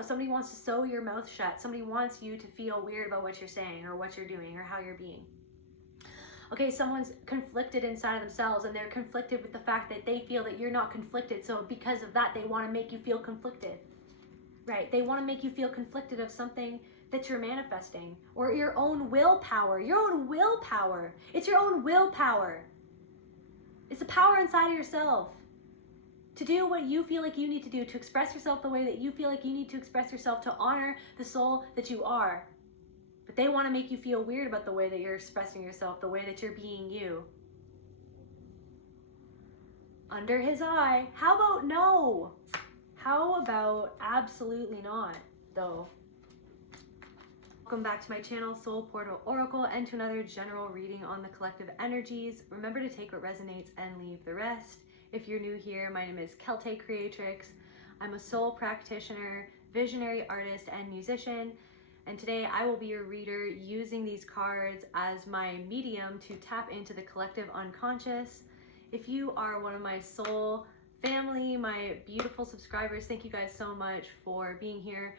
know, somebody wants to sew your mouth shut. Somebody wants you to feel weird about what you're saying or what you're doing or how you're being. Okay, someone's conflicted inside of themselves, and they're conflicted with the fact that they feel that you're not conflicted. So because of that, they want to make you feel conflicted, right? They want to make you feel conflicted of something that you're manifesting, or your own willpower. Your own willpower. It's your own willpower. It's the power inside of yourself to do what you feel like you need to do, to express yourself the way that you feel like you need to express yourself, to honor the soul that you are. But they want to make you feel weird about the way that you're expressing yourself, the way that you're being you. Under his eye. How about no? How about absolutely not, though? Welcome back to my channel, Soul Portal Oracle, and to another general reading on the collective energies. Remember to take what resonates and leave the rest. If you're new here, my name is Celtae Creatrix. I'm a soul practitioner, visionary artist, and musician. And today I will be your reader using these cards as my medium to tap into the collective unconscious. If you are one of my soul family, my beautiful subscribers, thank you guys so much for being here.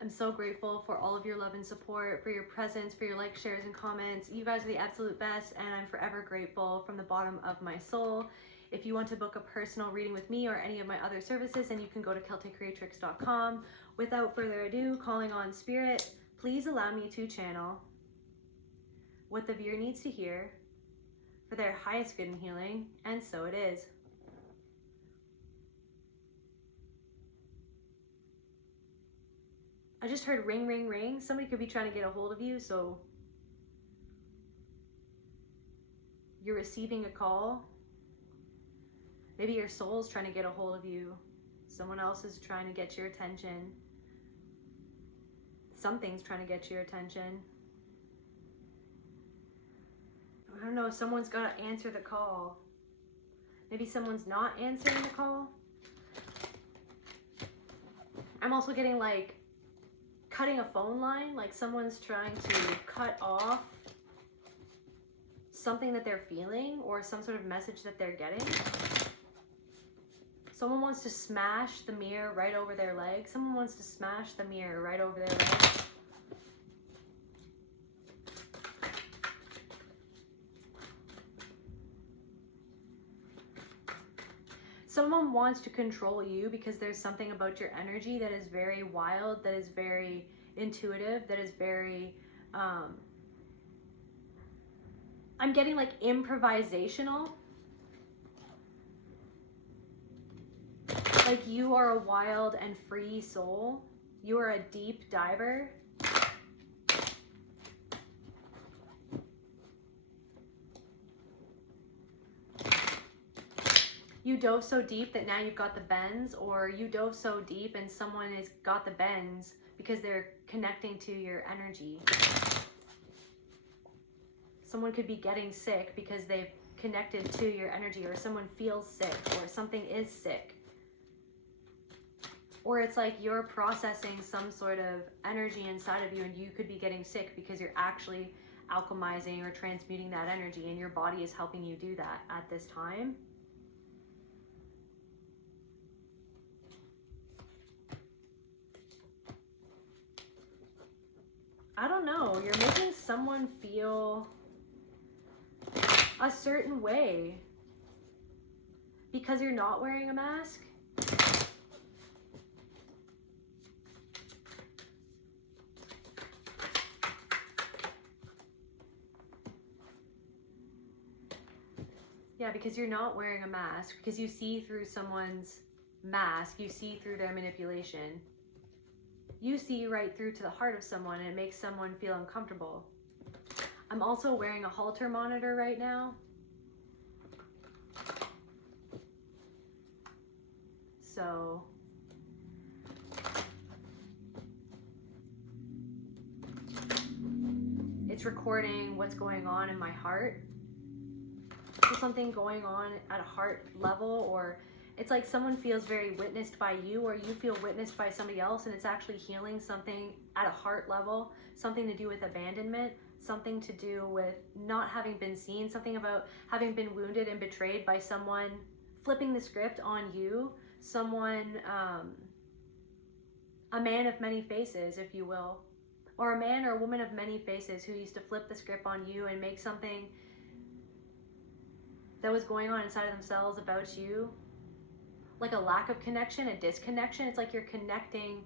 I'm so grateful for all of your love and support, for your presence, for your likes, shares, and comments. You guys are the absolute best, and I'm forever grateful from the bottom of my soul. If you want to book a personal reading with me or any of my other services, then you can go to celtaecreatrix.com. Without further ado, calling on spirit, please allow me to channel what the viewer needs to hear for their highest good and healing, and so it is. I just heard ring, ring, ring. Somebody could be trying to get a hold of you, so you're receiving a call. Maybe your soul's trying to get a hold of you. Someone else is trying to get your attention. Something's trying to get your attention. I don't know, someone's got to answer the call. Maybe someone's not answering the call. I'm also getting like cutting a phone line, like someone's trying to cut off something that they're feeling or some sort of message that they're getting. Someone wants to smash the mirror right over their leg. Someone wants to smash the mirror right over their leg. Someone wants to control you because there's something about your energy that is very wild, that is very intuitive, that is very, I'm getting like improvisational. Like you are a wild and free soul. You are a deep diver. You dove so deep that now you've got the bends, or you dove so deep and someone has got the bends because they're connecting to your energy. Someone could be getting sick because they've connected to your energy, or someone feels sick, or something is sick. Or it's like you're processing some sort of energy inside of you and you could be getting sick because you're actually alchemizing or transmuting that energy, and your body is helping you do that at this time. I don't know, you're making someone feel a certain way because you're not wearing a mask. Yeah, because you're not wearing a mask, because you see through someone's mask, you see through their manipulation. You see right through to the heart of someone, and it makes someone feel uncomfortable. I'm also wearing a halter monitor right now. So it's recording what's going on in my heart. There's something going on at a heart level, or it's like someone feels very witnessed by you, or you feel witnessed by somebody else, and it's actually healing something at a heart level, something to do with abandonment, something to do with not having been seen, something about having been wounded and betrayed by someone flipping the script on you, someone a man of many faces, if you will, or a man or a woman of many faces who used to flip the script on you and make something that was going on inside of themselves about you, like a lack of connection, a disconnection. It's like you're connecting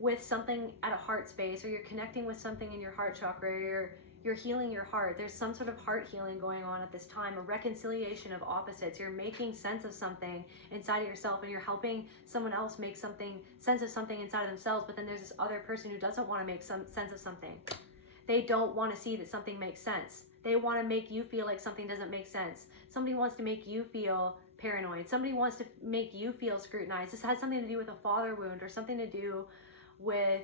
with something at a heart space, or you're connecting with something in your heart chakra, or you're healing your heart. There's some sort of heart healing going on at this time, a reconciliation of opposites. You're making sense of something inside of yourself, and you're helping someone else make sense of something inside of themselves. But then there's this other person who doesn't want to make some sense of something. They don't want to see that something makes sense. They want to make you feel like something doesn't make sense. Somebody wants to make you feel paranoid. Somebody wants to make you feel scrutinized. This has something to do with a father wound, or something to do with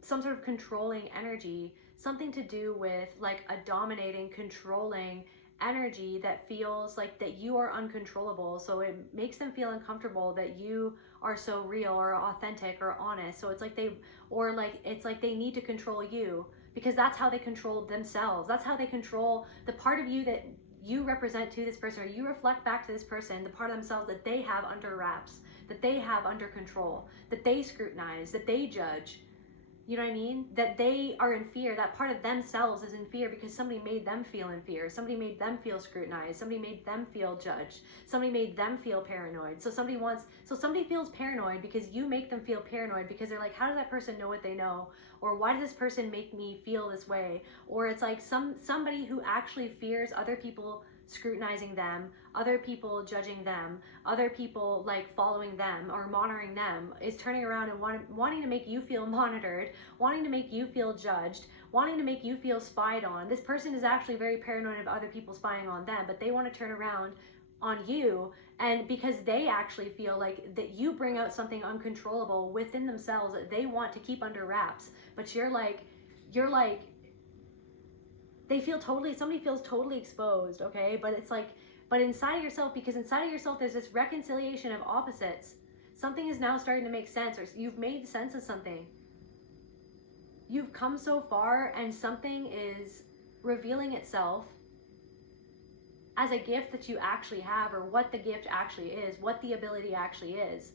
some sort of controlling energy, something to do with like a dominating, controlling energy that feels like that you are uncontrollable. So it makes them feel uncomfortable that you are so real or authentic or honest. So it's like it's like they need to control you, because that's how they control themselves. That's how they control the part of you that you represent to this person, or you reflect back to this person, the part of themselves that they have under wraps, that they have under control, that they scrutinize, that they judge. You know what I mean? That they are in fear. That part of themselves is in fear because somebody made them feel in fear. Somebody made them feel scrutinized. Somebody made them feel judged. Somebody made them feel paranoid. So somebody feels paranoid because you make them feel paranoid, because they're like, how does that person know what they know? Or why does this person make me feel this way? Or it's like somebody who actually fears other people scrutinizing them, other people judging them, other people like following them or monitoring them, is turning around and wanting to make you feel monitored, wanting to make you feel judged, wanting to make you feel spied on. This person is actually very paranoid of other people spying on them, but they want to turn around on you, and because they actually feel like that you bring out something uncontrollable within themselves that they want to keep under wraps, but you're like somebody feels totally exposed, okay? But it's like, but inside of yourself, because inside of yourself there's this reconciliation of opposites. Something is now starting to make sense, or you've made sense of something. You've come so far, and something is revealing itself as a gift that you actually have, or what the gift actually is, what the ability actually is.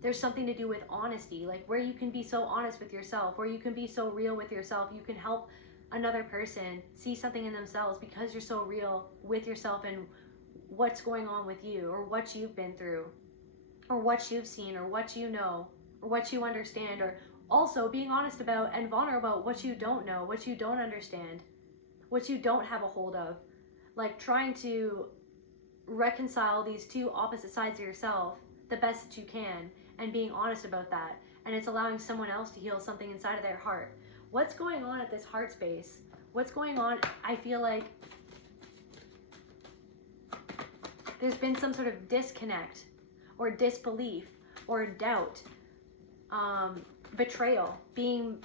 There's something to do with honesty, like where you can be so honest with yourself, where you can be so real with yourself. You can help another person see something in themselves because you're so real with yourself and what's going on with you, or what you've been through, or what you've seen, or what you know, or what you understand, or also being honest about and vulnerable about what you don't know, what you don't understand, what you don't have a hold of. Like trying to reconcile these two opposite sides of yourself the best that you can, and being honest about that. And it's allowing someone else to heal something inside of their heart. What's going on at this heart space? What's going on? I feel like there's been some sort of disconnect, or disbelief, or doubt, betrayal, being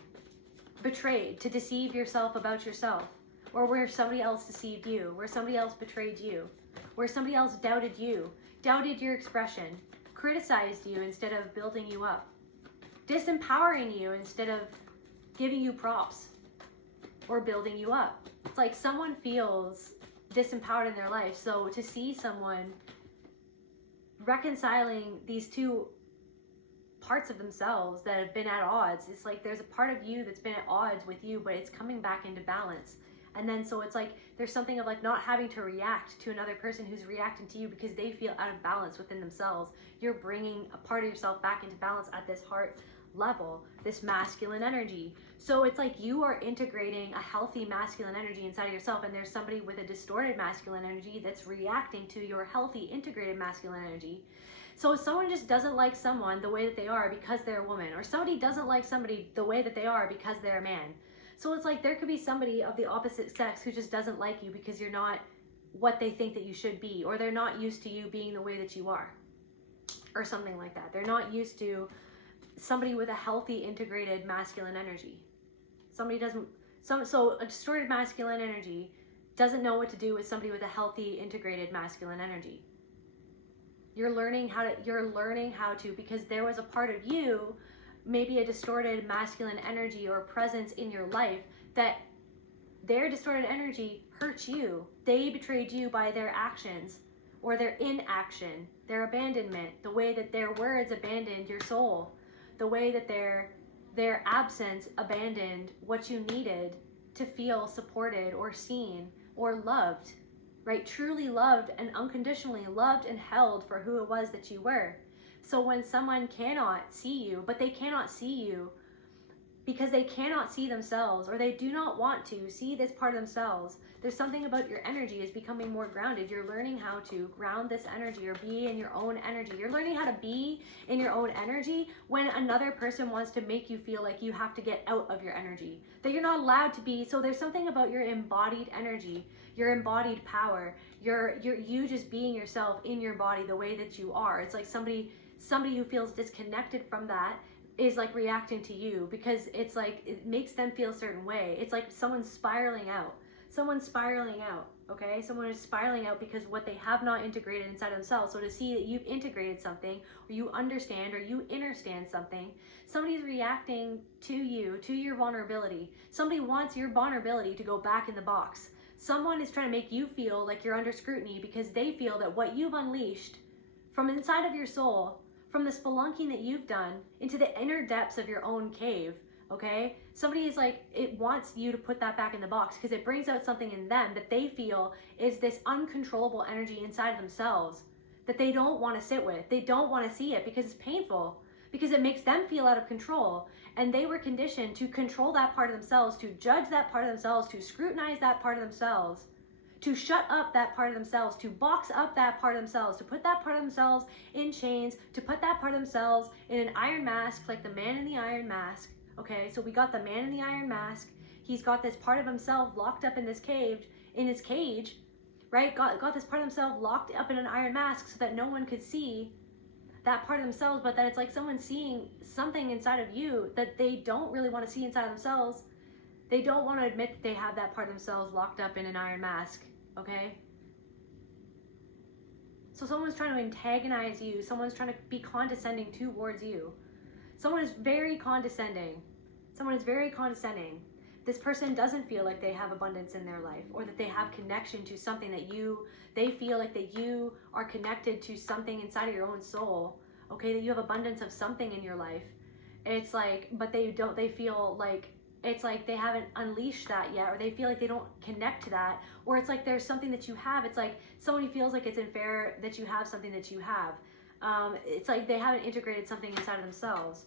betrayed, to deceive yourself about yourself, or where somebody else deceived you, where somebody else betrayed you, where somebody else doubted you, doubted your expression, criticized you instead of building you up, disempowering you instead of giving you props or building you up. It's like someone feels disempowered in their life. So to see someone reconciling these two parts of themselves that have been at odds, it's like there's a part of you that's been at odds with you, but it's coming back into balance. And then so it's like there's something of like not having to react to another person who's reacting to you because they feel out of balance within themselves. You're bringing a part of yourself back into balance at this heart level, this masculine energy. So it's like you are integrating a healthy masculine energy inside of yourself, and there's somebody with a distorted masculine energy that's reacting to your healthy integrated masculine energy. So if someone just doesn't like someone the way that they are because they're a woman, or somebody doesn't like somebody the way that they are because they're a man. So it's like there could be somebody of the opposite sex who just doesn't like you because you're not what they think that you should be, or they're not used to you being the way that you are, or something like that. They're not used to somebody with a healthy integrated masculine energy. So a distorted masculine energy doesn't know what to do with somebody with a healthy integrated masculine energy. You're learning how to, because there was a part of you, maybe a distorted masculine energy or presence in your life, that their distorted energy hurt you. They betrayed you by their actions, or their inaction, their abandonment, the way that their words abandoned your soul. the way that their absence abandoned what you needed to feel supported or seen or loved, right? Truly loved and unconditionally loved and held for who it was that you were. So when someone cannot see you, but they cannot see you because they cannot see themselves, or they do not want to see this part of themselves, there's something about your energy is becoming more grounded. You're learning how to ground this energy or be in your own energy. You're learning how to be in your own energy when another person wants to make you feel like you have to get out of your energy, that you're not allowed to be. So there's something about your embodied energy, your embodied power, you just being yourself in your body the way that you are. It's like somebody who feels disconnected from that is like reacting to you, because it's like it makes them feel a certain way. It's like someone's spiraling out. Okay? Someone is spiraling out because what they have not integrated inside themselves. So to see that you've integrated something, or you understand, or you understand something, somebody's reacting to you, to your vulnerability. Somebody wants your vulnerability to go back in the box. Someone is trying to make you feel like you're under scrutiny because they feel that what you've unleashed from inside of your soul, from the spelunking that you've done into the inner depths of your own cave, okay? Somebody is like, it wants you to put that back in the box because it brings out something in them that they feel is this uncontrollable energy inside of themselves that they don't want to sit with. They don't want to see it because it's painful, because it makes them feel out of control. And they were conditioned to control that part of themselves, to judge that part of themselves, to scrutinize that part of themselves, to shut up that part of themselves, to box up that part of themselves, to put that part of themselves in chains, to put that part of themselves in an iron mask, like the man in the iron mask. Okay, so we got the man in the iron mask. He's got this part of himself locked up in this cage, right? Got this part of himself locked up in an iron mask so that no one could see that part of themselves. But then it's like someone seeing something inside of you that they don't really want to see inside of themselves. They don't want to admit that they have that part of themselves locked up in an iron mask, okay? So someone's trying to antagonize you. Someone's trying to be condescending towards you. Someone is very condescending. This person doesn't feel like they have abundance in their life, or that they have connection to something that they feel like that you are connected to something inside of your own soul, okay? That you have abundance of something in your life. It's like, but they feel like, it's like they haven't unleashed that yet, or they feel like they don't connect to that, or it's like there's something that you have. It's like someone who feels like it's unfair that you have something that you have. It's like they haven't integrated something inside of themselves.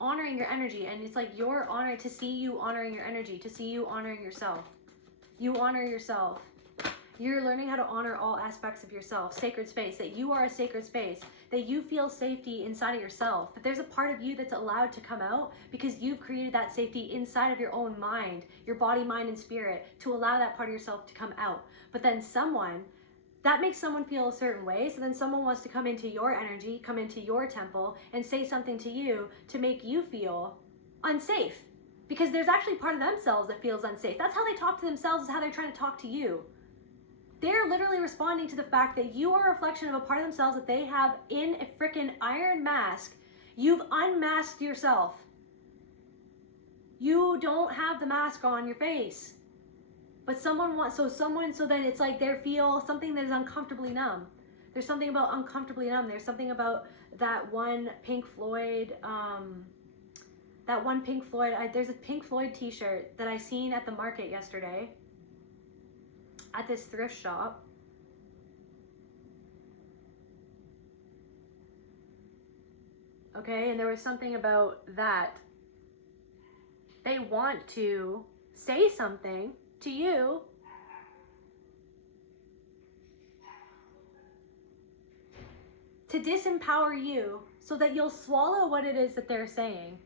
Honoring your energy, and it's like you're honored to see you honoring your energy, to see you honoring yourself. You honor yourself. You're learning how to honor all aspects of yourself. Sacred space, that you are a sacred space, that you feel safety inside of yourself, that there's a part of you that's allowed to come out because you've created that safety inside of your own mind, your body, mind, and spirit, to allow that part of yourself to come out. But then that makes someone feel a certain way, so then someone wants to come into your energy, come into your temple, and say something to you to make you feel unsafe. Because there's actually part of themselves that feels unsafe. That's how they talk to themselves, is how they're trying to talk to you. They're literally responding to the fact that you are a reflection of a part of themselves that they have in a freaking iron mask. You've unmasked yourself. You don't have the mask on your face. But so then it's like they feel something that is uncomfortably numb. There's something about uncomfortably numb. There's something about that one Pink Floyd, there's a Pink Floyd t-shirt that I seen at the market yesterday at this thrift shop. Okay, and there was something about that. They want to say something to you to disempower you so that you'll swallow what it is that they're saying.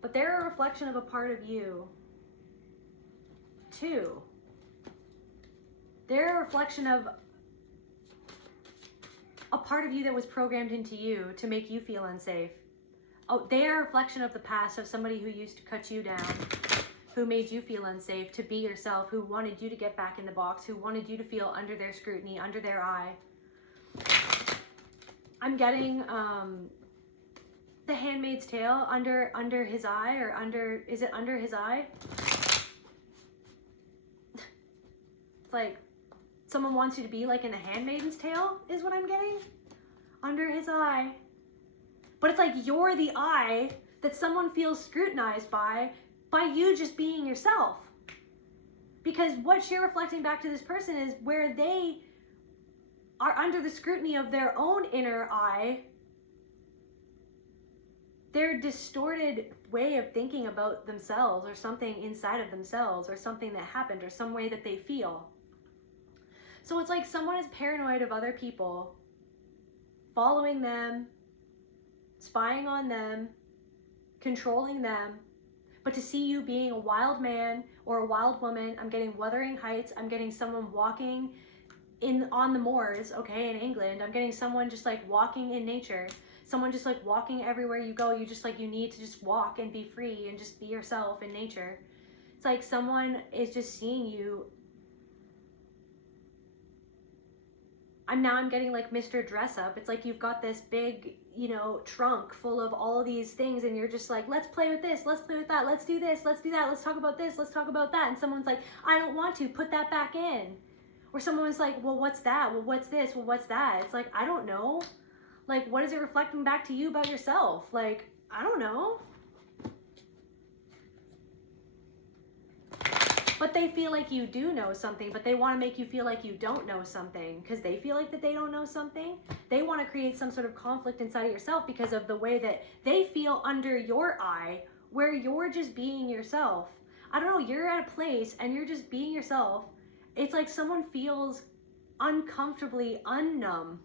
But they're a reflection of a part of you too. They're a reflection of a part of you that was programmed into you to make you feel unsafe. Oh, they are a reflection of the past, of somebody who used to cut you down, who made you feel unsafe to be yourself, who wanted you to get back in the box, who wanted you to feel under their scrutiny, under their eye. I'm getting the Handmaid's Tale, under his eye, or is it under his eye? It's like someone wants you to be like in the Handmaid's Tale is what I'm getting. under his eye. But it's like you're the eye that someone feels scrutinized by you just being yourself. Because what you're reflecting back to this person is where they are under the scrutiny of their own inner eye, their distorted way of thinking about themselves or something inside of themselves or something that happened or some way that they feel. So it's like someone is paranoid of other people, following them, spying on them, controlling them. But to see you being a wild man or a wild woman, I'm getting Wuthering Heights, I'm getting someone walking on the moors, okay, in England. I'm getting someone just like walking in nature. Someone just like walking everywhere you go. You just like, you need to just walk and be free and just be yourself in nature. It's like someone is just seeing you. I'm getting like Mr. Dress Up. It's like you've got this big, trunk full of all of these things and you're just like, let's play with this, let's play with that, let's do this, let's do that, let's talk about this, let's talk about that. And someone's like, I don't want to, put that back in. Or someone's like, well, what's that? Well, what's this? Well, what's that? It's like, I don't know. Like, what is it reflecting back to you about yourself? Like, I don't know. But they feel like you do know something, but they want to make you feel like you don't know something because they feel like that they don't know something. They want to create some sort of conflict inside of yourself because of the way that they feel under your eye where you're just being yourself. I don't know, you're at a place and you're just being yourself. It's like someone feels uncomfortably unnumb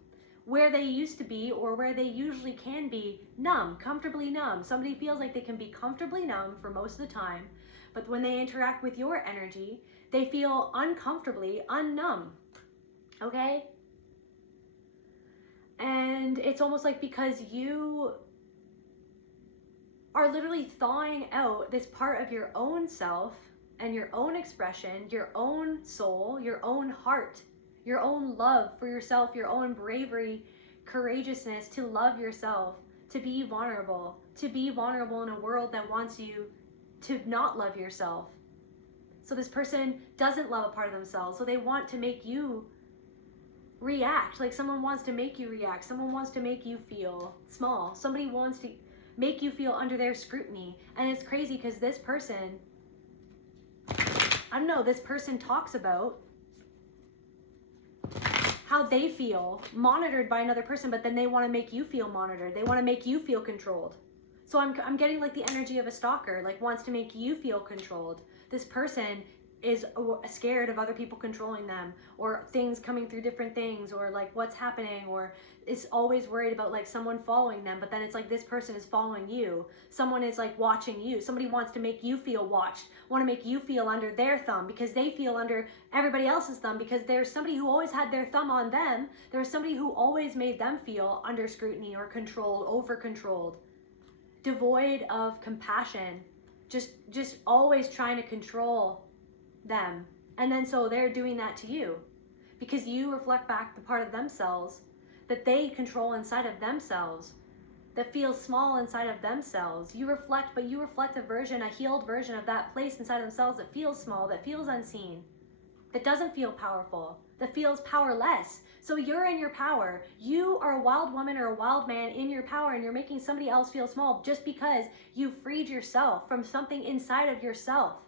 where they used to be or where they usually can be numb, comfortably numb. Somebody feels like they can be comfortably numb for most of the time. But when they interact with your energy, they feel uncomfortably unnumb, okay? And it's almost like because you are literally thawing out this part of your own self and your own expression, your own soul, your own heart, your own love for yourself, your own bravery, courageousness to love yourself, to be vulnerable in a world that wants you to not love yourself. So this person doesn't love a part of themselves. So they want to make you react. Like someone wants to make you react. Someone wants to make you feel small. Somebody wants to make you feel under their scrutiny. And it's crazy because this person, I don't know, this person talks about how they feel monitored by another person, but then they want to make you feel monitored. They want to make you feel controlled. So I'm getting like the energy of a stalker, like wants to make you feel controlled. This person is scared of other people controlling them or things coming through different things or like what's happening or is always worried about like someone following them. But then it's like this person is following you. Someone is like watching you. Somebody wants to make you feel watched, want to make you feel under their thumb because they feel under everybody else's thumb because there's somebody who always had their thumb on them. There's somebody who always made them feel under scrutiny or controlled, over-controlled. Devoid of compassion, just always trying to control them. And then so they're doing that to you because you reflect back the part of themselves that they control inside of themselves, that feels small inside of themselves. You reflect, but you reflect a healed version of that place inside of themselves that feels small, that feels unseen, that doesn't feel powerful, that feels powerless. So you're in your power. You are a wild woman or a wild man in your power and you're making somebody else feel small just because you freed yourself from something inside of yourself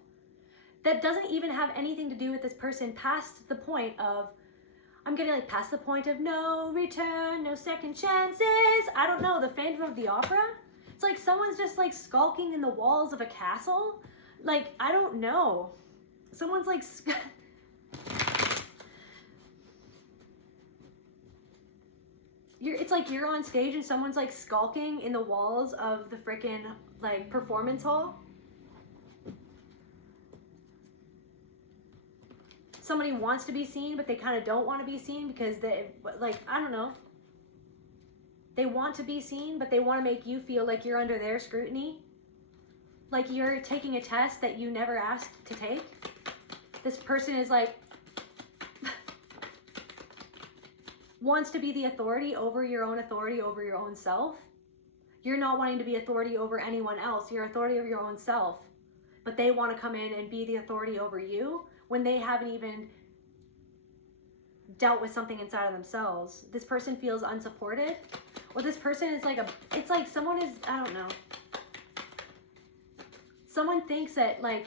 that doesn't even have anything to do with this person past the point of, I'm getting like past the point of no return, no second chances. I don't know, the Phantom of the Opera? It's like someone's just like skulking in the walls of a castle. Like, I don't know. Someone's like... It's like you're on stage and someone's like skulking in the walls of the frickin' like performance hall. Somebody wants to be seen, but they kind of don't want to be seen because they, like, I don't know. They want to be seen, but they want to make you feel like you're under their scrutiny. Like you're taking a test that you never asked to take. This person is like, wants to be the authority over your own self. You're not wanting to be authority over anyone else. You're authority over your own self. But they want to come in and be the authority over you when they haven't even dealt with something inside of themselves. This person feels unsupported, or this person is like it's like someone is, I don't know. Someone thinks that like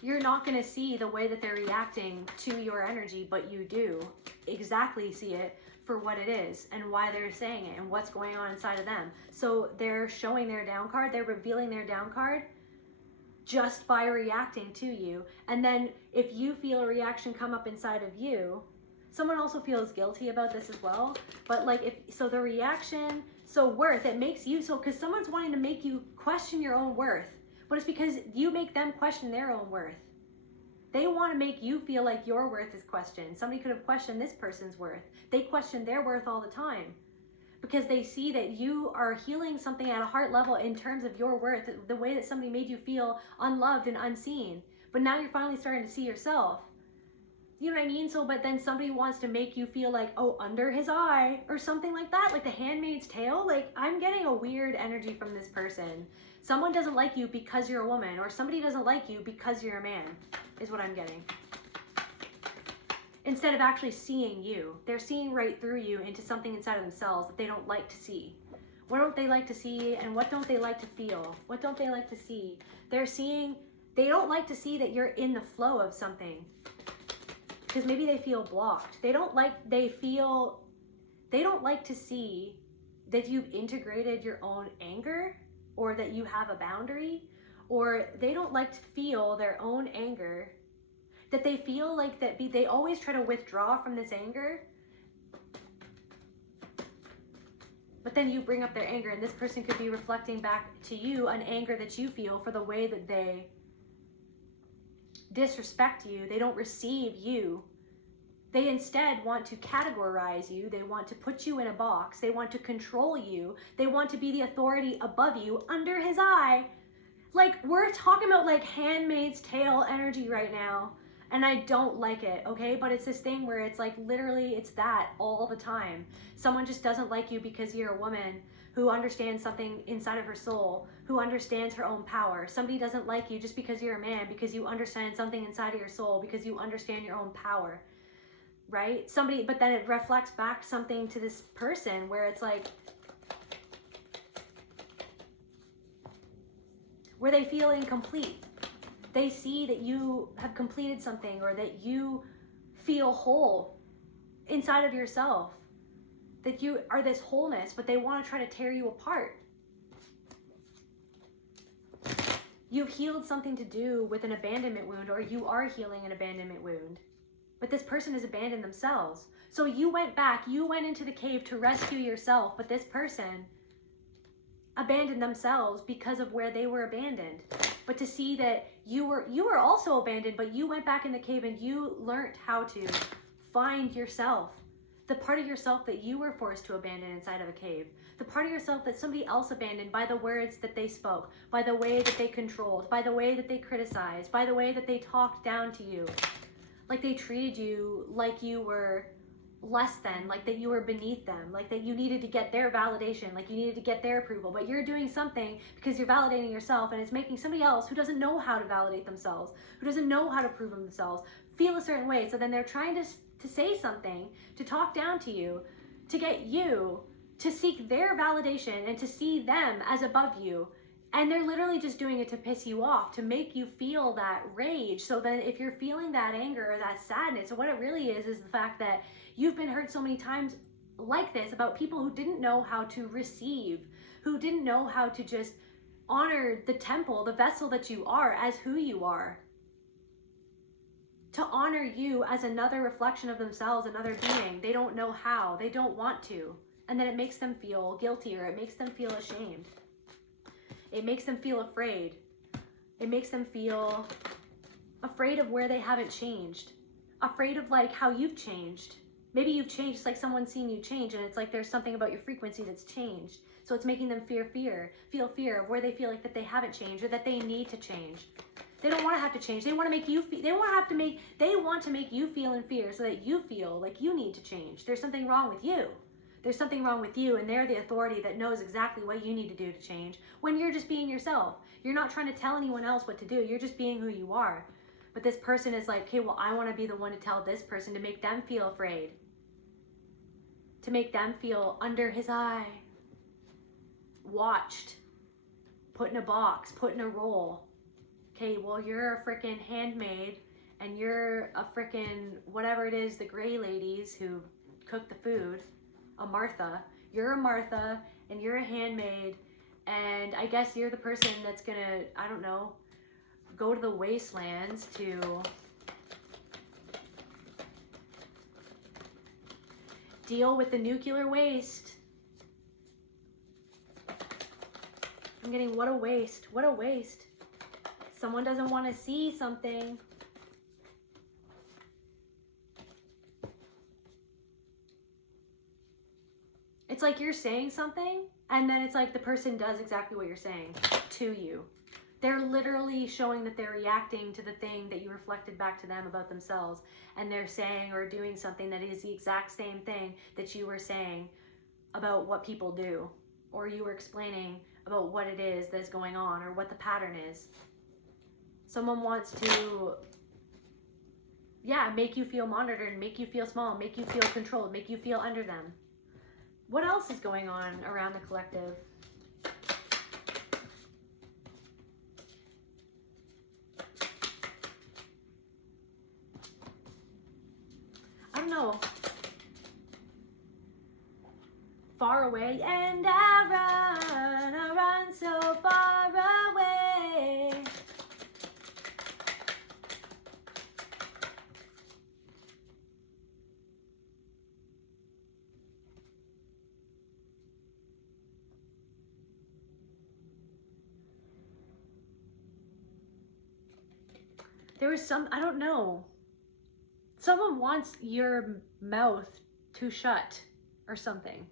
you're not going to see the way that they're reacting to your energy, but you do exactly see it for what it is and why they're saying it and what's going on inside of them. So they're showing their down card, they're revealing their down card just by reacting to you. And then if you feel a reaction come up inside of you, someone also feels guilty about this as well. But like so the reaction, so worth, it makes you, so because someone's wanting to make you question your own worth, but it's because you make them question their own worth. They want to make you feel like your worth is questioned. Somebody could have questioned this person's worth. They question their worth all the time because they see that you are healing something at a heart level in terms of your worth, the way that somebody made you feel unloved and unseen. But now you're finally starting to see yourself. You know what I mean? So, but then somebody wants to make you feel like, oh, under his eye or something like that, like the Handmaid's Tale. Like, I'm getting a weird energy from this person. Someone doesn't like you because you're a woman, or somebody doesn't like you because you're a man, is what I'm getting. Instead of actually seeing you, they're seeing right through you into something inside of themselves that they don't like to see. What don't they like to see, and what don't they like to feel? What don't they like to see? They don't like to see that you're in the flow of something, because maybe they feel blocked. They don't like to see that you've integrated your own anger, or that you have a boundary, or they don't like to feel their own anger, that they feel like that they always try to withdraw from this anger, but then you bring up their anger, and this person could be reflecting back to you an anger that you feel for the way that they disrespect you. They don't receive you. They instead want to categorize you. They want to put you in a box. They want to control you. They want to be the authority above you, under his eye. Like, we're talking about like Handmaid's Tale energy right now, and I don't like it, okay? But it's this thing where it's like literally it's that all the time. Someone just doesn't like you because you're a woman who understands something inside of her soul, who understands her own power. Somebody doesn't like you just because you're a man, because you understand something inside of your soul, because you understand your own power. Right? But then it reflects back something to this person where it's like, where they feel incomplete. They see that you have completed something, or that you feel whole inside of yourself, that you are this wholeness, but they want to try to tear you apart. You've healed something to do with an abandonment wound, or you are healing an abandonment wound. But this person has abandoned themselves. So you went back, you went into the cave to rescue yourself, but this person abandoned themselves because of where they were abandoned. But to see that you were also abandoned, but you went back in the cave and you learned how to find yourself, the part of yourself that you were forced to abandon inside of a cave, the part of yourself that somebody else abandoned by the words that they spoke, by the way that they controlled, by the way that they criticized, by the way that they talked down to you. Like they treated you like you were less than, like that you were beneath them, like that you needed to get their validation, like you needed to get their approval, but you're doing something because you're validating yourself, and it's making somebody else who doesn't know how to validate themselves, who doesn't know how to prove themselves, feel a certain way. So then they're trying to say something, to talk down to you, to get you to seek their validation and to see them as above you. And they're literally just doing it to piss you off, to make you feel that rage. So then if you're feeling that anger or that sadness, what it really is the fact that you've been hurt so many times like this about people who didn't know how to receive, who didn't know how to just honor the temple, the vessel that you are as who you are. To honor you as another reflection of themselves, another being. They don't know how, they don't want to. And then it makes them feel guilty, or it makes them feel ashamed. It makes them feel afraid. It makes them feel afraid of where they haven't changed. Afraid of like how you've changed. Maybe you've changed, it's like someone's seen you change, and it's like there's something about your frequency that's changed. So it's making them feel fear of where they feel like that they haven't changed, or that they need to change. They don't want to have to change. They want to make you feel, they want to make you feel in fear so that you feel like you need to change. There's something wrong with you. There's something wrong with you, and they're the authority that knows exactly what you need to do to change, when you're just being yourself. You're not trying to tell anyone else what to do. You're just being who you are. But this person is like, okay, well, I want to be the one to tell this person, to make them feel afraid, to make them feel under his eye, watched, put in a box, put in a role. Okay, well, you're a freaking handmaid, and you're a freaking whatever it is, the gray ladies who cook the food, a Martha. You're a Martha, and you're a handmaid, and I guess you're the person that's gonna, I don't know, go to the wastelands to deal with the nuclear waste. I'm getting, what a waste, what a waste. Someone doesn't want to see something. It's like you're saying something, and then it's like the person does exactly what you're saying to you. They're literally showing that they're reacting to the thing that you reflected back to them about themselves, and they're saying or doing something that is the exact same thing that you were saying about what people do, or you were explaining about what it is that's going on or what the pattern is. Someone wants to, yeah, make you feel monitored, make you feel small, make you feel controlled, make you feel under them. What else is going on around the collective? I don't know. Far away, and I run so far away. There was some, I don't know. Someone wants your mouth to shut or something.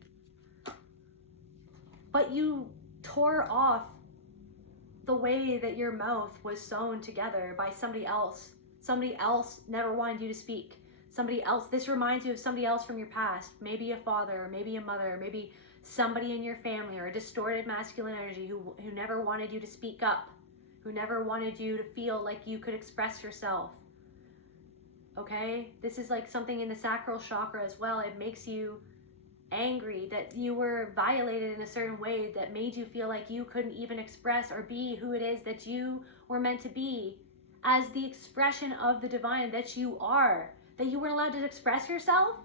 But you tore off the way that your mouth was sewn together by somebody else. Somebody else never wanted you to speak. Somebody else, this reminds you of somebody else from your past. Maybe a father, or maybe a mother, or maybe somebody in your family, or a distorted masculine energy who never wanted you to speak up, who never wanted you to feel like you could express yourself. Okay? This is like something in the sacral chakra as well. It makes you angry that you were violated in a certain way that made you feel like you couldn't even express or be who it is that you were meant to be as the expression of the divine that you are, that you weren't allowed to express yourself.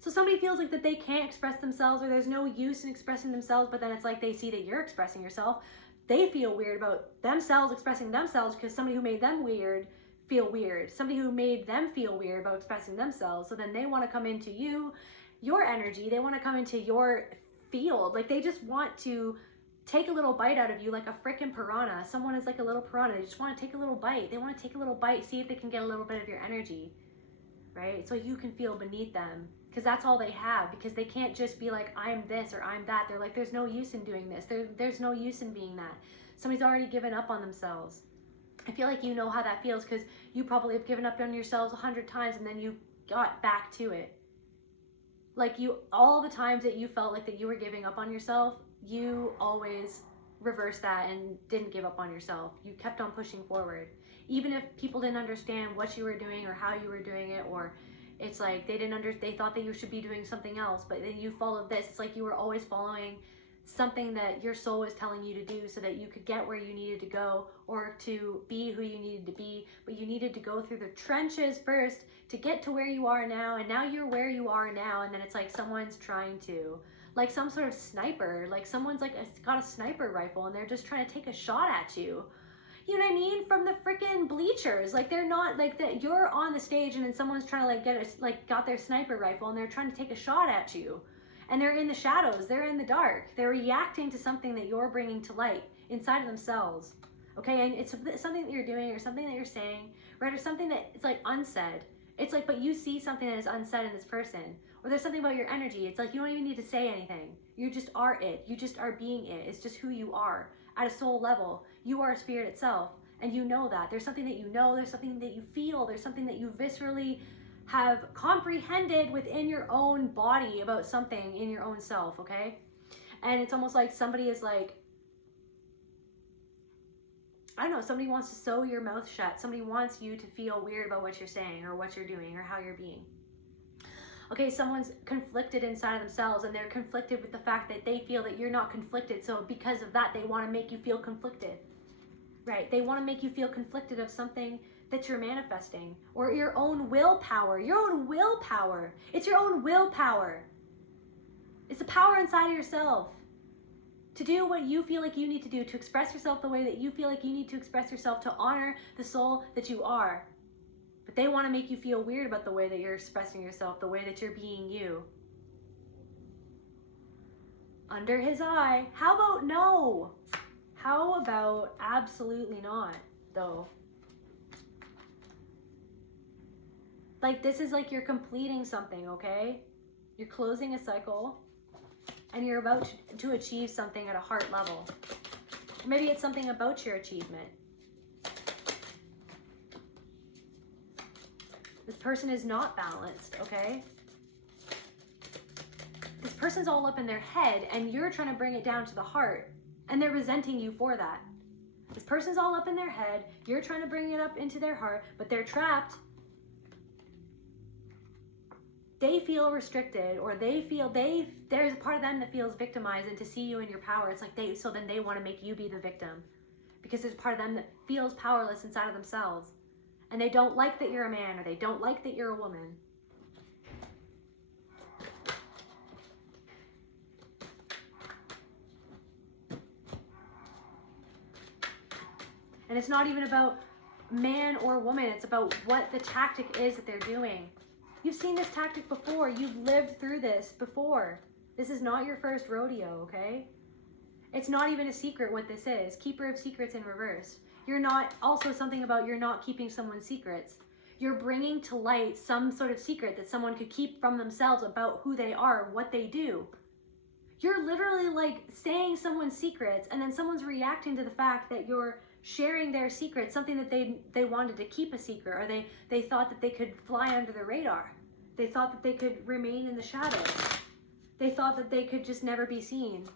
So somebody feels like that they can't express themselves, or there's no use in expressing themselves, but then it's like they see that you're expressing yourself. They feel weird about themselves expressing themselves because somebody who made them weird feel weird. Somebody who made them feel weird about expressing themselves. So then they want to come into you, your energy. They want to come into your field. Like they just want to take a little bite out of you like a freaking piranha. Someone is like a little piranha. They just want to take a little bite. They want to take a little bite, see if they can get a little bit of your energy, right? So you can feel beneath them, because that's all they have, because they can't just be like, I'm this or I'm that. They're like, there's no use in doing this. There's no use in being that. Somebody's already given up on themselves. I feel like you know how that feels, because you probably have given up on yourselves 100 times and then you got back to it. Like you, all the times that you felt like that you were giving up on yourself, you always reversed that and didn't give up on yourself. You kept on pushing forward. Even if people didn't understand what you were doing or how you were doing it, or it's like they thought that you should be doing something else, but then you followed this. It's like you were always following something that your soul was telling you to do so that you could get where you needed to go or to be who you needed to be. But you needed to go through the trenches first to get to where you are now, and now you're where you are now, and then it's like someone's trying to, like some sort of sniper, like someone's like got a sniper rifle and they're just trying to take a shot at you. You know what I mean? From the freaking bleachers. Like they're not like that. You're on the stage and then someone's trying to like got their sniper rifle and they're trying to take a shot at you. And they're in the shadows. They're in the dark. They're reacting to something that you're bringing to light inside of themselves. Okay, and it's something that you're doing or something that you're saying, right? Or something that it's like unsaid. It's like, but you see something that is unsaid in this person. Or there's something about your energy. It's like you don't even need to say anything. You just are it. You just are being it. It's just who you are. At a soul level, you are spirit itself. And you know that. There's something that you know. There's something that you feel. There's something that you viscerally have comprehended within your own body about something in your own self, okay? And it's almost like somebody is like I don't know, somebody wants to sew your mouth shut. Somebody wants you to feel weird about what you're saying or what you're doing or how you're being. Okay, someone's conflicted inside of themselves, and they're conflicted with the fact that they feel that you're not conflicted. So because of that, they want to make you feel conflicted, right? They want to make you feel conflicted of something that you're manifesting, or your own willpower. Your own willpower. It's your own willpower. It's the power inside of yourself to do what you feel like you need to do, to express yourself the way that you feel like you need to express yourself, to honor the soul that you are. But they want to make you feel weird about the way that you're expressing yourself, the way that you're being you. Under his eye. How about no? How about absolutely not, though? Like, this is like you're completing something, okay? You're closing a cycle, and you're about to achieve something at a heart level. Maybe it's something about your achievement. This person is not balanced, okay? This person's all up in their head, and you're trying to bring it down to the heart, and they're resenting you for that. This person's all up in their head, you're trying to bring it up into their heart, but they're trapped. They feel restricted, or they feel there's a part of them that feels victimized, and to see you in your power, it's like so then they want to make you be the victim, because there's part of them that feels powerless inside of themselves, and they don't like that you're a man, or they don't like that you're a woman. And it's not even about man or woman, it's about what the tactic is that they're doing. You've seen this tactic before. You've lived through this before. This is not your first rodeo, okay? It's not even a secret what this is. Keeper of secrets in reverse. You're not, also something about you're not keeping someone's secrets. You're bringing to light some sort of secret that someone could keep from themselves about who they are, what they do. You're literally like saying someone's secrets, and then someone's reacting to the fact that you're sharing their secrets, something that they wanted to keep a secret, or they thought that they could fly under the radar. They thought that they could remain in the shadows. They thought that they could just never be seen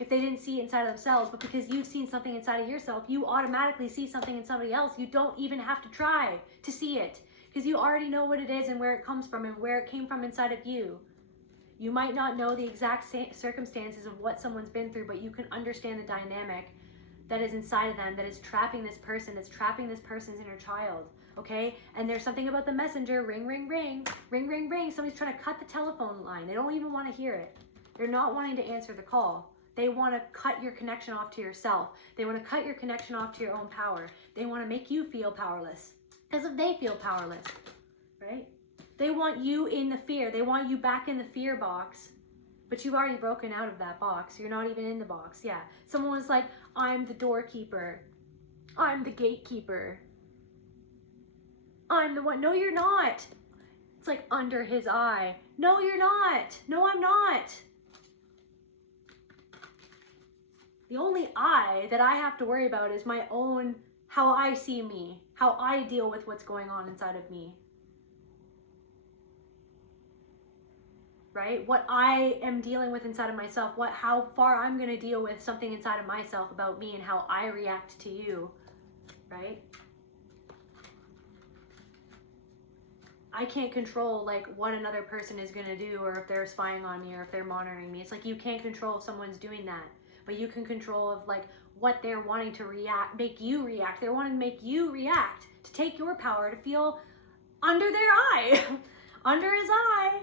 if they didn't see inside of themselves. But because you've seen something inside of yourself, you automatically see something in somebody else. You don't even have to try to see it, because you already know what it is and where it comes from and where it came from inside of you. You might not know the exact circumstances of what someone's been through, but you can understand the dynamic that is inside of them, that is trapping this person, that's trapping this person's inner child, okay? And there's something about the messenger, ring, ring, ring, ring, ring, ring. Somebody's trying to cut the telephone line. They don't even want to hear it. They're not wanting to answer the call. They want to cut your connection off to yourself. They want to cut your connection off to your own power. They want to make you feel powerless, because if they feel powerless, right? They want you in the fear. They want you back in the fear box. But you've already broken out of that box. You're not even in the box. Yeah. Someone was like, I'm the doorkeeper. I'm the gatekeeper. I'm the one. No, you're not. It's like under his eye. No, you're not. No, I'm not. The only I that I have to worry about is my own, how I see me, how I deal with what's going on inside of me. Right? What I am dealing with inside of myself, how far I'm going to deal with something inside of myself about me and how I react to you, right? I can't control like what another person is going to do, or if they're spying on me, or if they're monitoring me. It's like you can't control if someone's doing that, but you can control of like what they're wanting to react, make you react. They're wanting to make you react, to take your power, to feel under their eye, under his eye.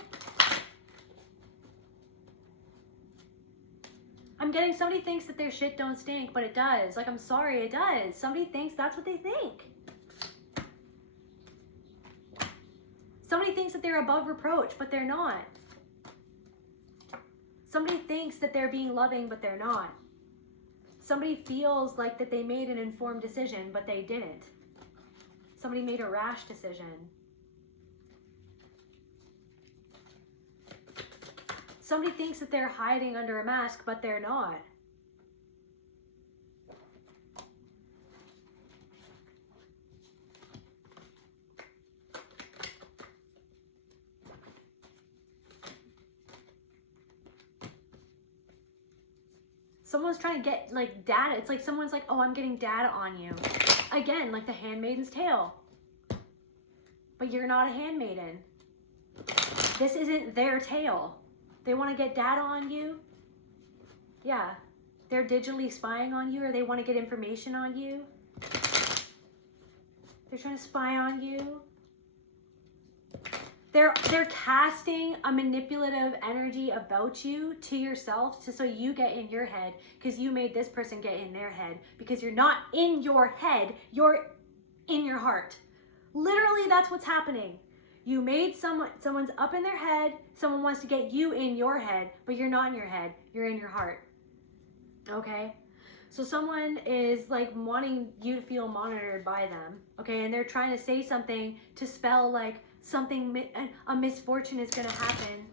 I'm getting, somebody thinks that their shit don't stink, but it does. Like, I'm sorry, it does. Somebody thinks that's what they think. Somebody thinks that they're above reproach, but they're not. Somebody thinks that they're being loving, but they're not. Somebody feels like that they made an informed decision, but they didn't. Somebody made a rash decision. Somebody thinks that they're hiding under a mask, but they're not. Someone's trying to get like data. It's like someone's like, oh, I'm getting data on you. Again, like the Handmaiden's Tale. But you're not a handmaiden. This isn't their tale. They want to get data on you. Yeah. They're digitally spying on you, or they want to get information on you. They're trying to spy on you. They're casting a manipulative energy about you to yourself so you get in your head, because you made this person get in their head, because you're not in your head, you're in your heart. Literally, that's what's happening. You made someone's up in their head, someone wants to get you in your head, but you're not in your head, you're in your heart. Okay? So someone is like wanting you to feel monitored by them, okay? And they're trying to say something to spell like something, a misfortune is gonna happen,